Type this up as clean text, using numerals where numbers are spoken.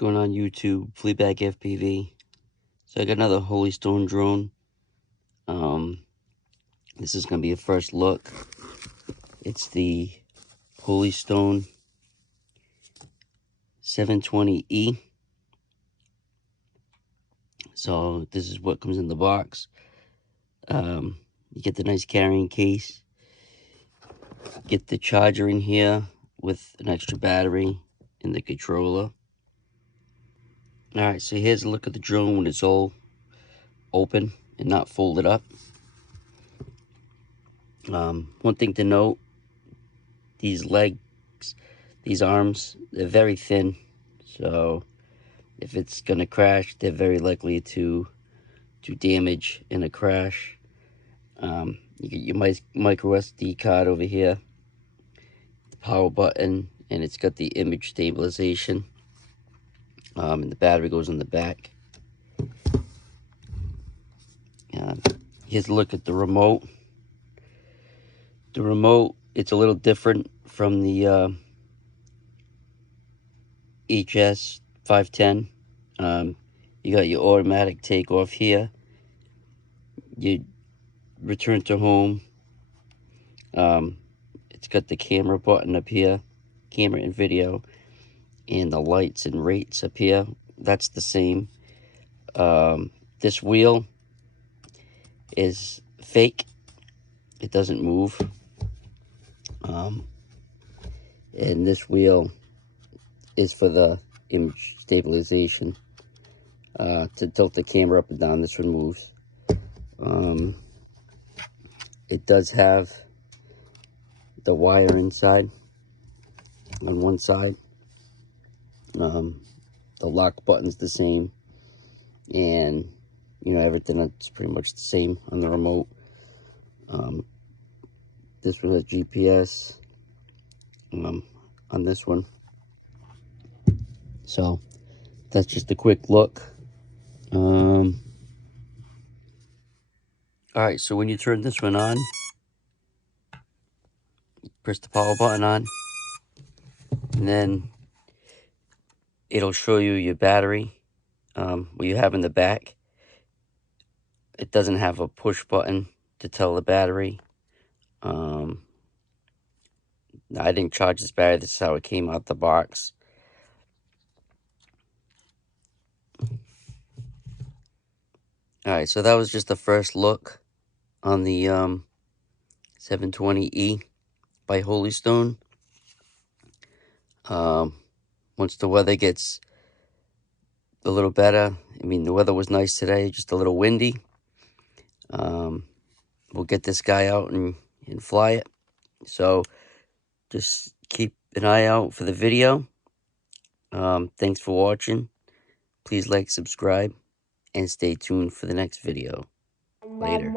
going on YouTube? Fleabag FPV. So I got another Holy Stone drone. This is gonna be a first look. It's the Holy Stone 720E. So this is what comes in the box. You get the nice carrying case. Get the charger in here with an extra battery and the controller. Alright, so here's a look at the drone when it's all open and not folded up. One thing to note, these legs, these arms, they're very thin, so if it's gonna crash, they're very likely to damage in a crash. You get your micro SD card over here, the power button, and it's got the image stabilization, and the battery goes in the back. Here's a look at the remote. The remote, it's a little different from the HS720E. You got your automatic takeoff here. You return to home. It's got the camera button up here, camera and video, and the lights and rates up here. That's the same. This wheel is fake. It doesn't move. And this wheel is for the image stabilization. To tilt the camera up and down, this one moves. It does have the wire inside on one side. The lock button's the same, and everything that's pretty much the same on the remote. This one has GPS on this one. So that's just a quick look. Alright, so when you turn this one on, press the power button on, and then it'll show you your battery, what you have in the back. It doesn't have a push button to tell the battery. I didn't charge this battery. This is how it came out the box. Alright, so that was just the first look on the 720E by Holy Stone. Once the weather gets a little better, the weather was nice today, just a little windy. We'll get this guy out and fly it. So just keep an eye out for the video. Thanks for watching. Please like, subscribe, and stay tuned for the next video. Later.